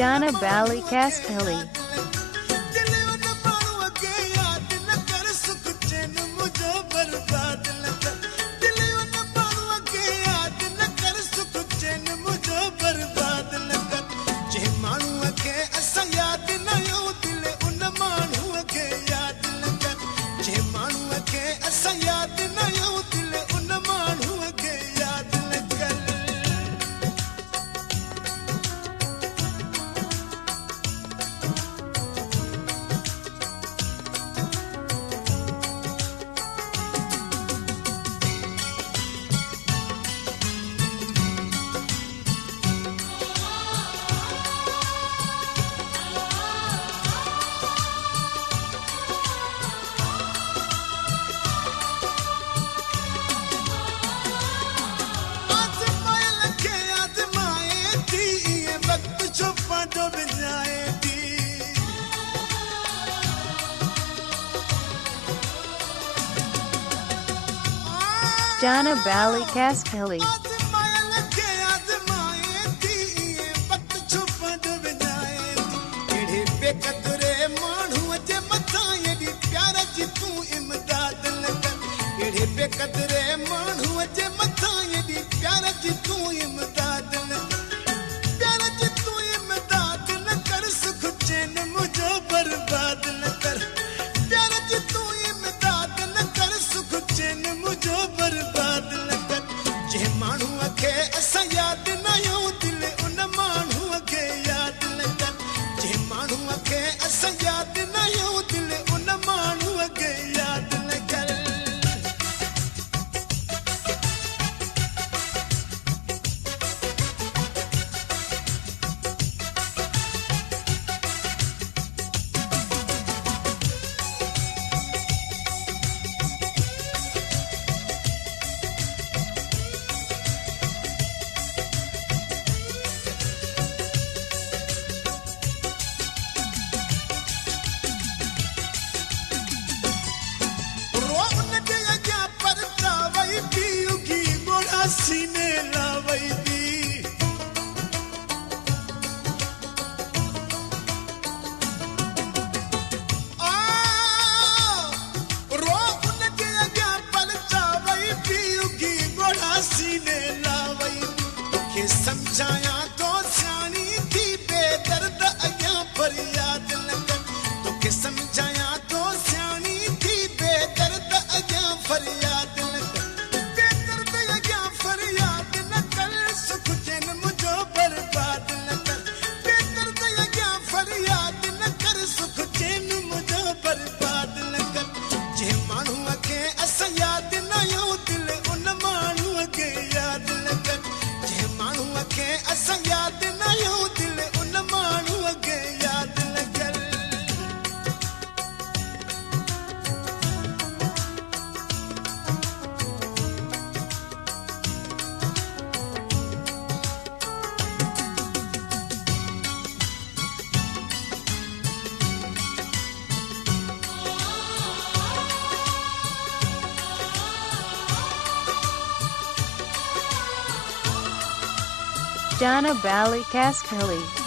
Donna Bally Castelli. Donna Bally Castelli. समझाया तो सियानी थी बेदर्द अया फरियाद लगन तो के समझाया तो सियानी थी बेदर्द अया फरियाद लगन बेदर्द अया फरियाद न कर सुख चैन मुझो बर्बाद न कर बेदर्द अया फरियाद न कर सुख चैन मुझो बर्बाद न कर जे मानू के अस याद न यो दिल उन मानू के याद न कर के अस याद न यो दिल उन मानू के याद न कर Donna Bally Castelli.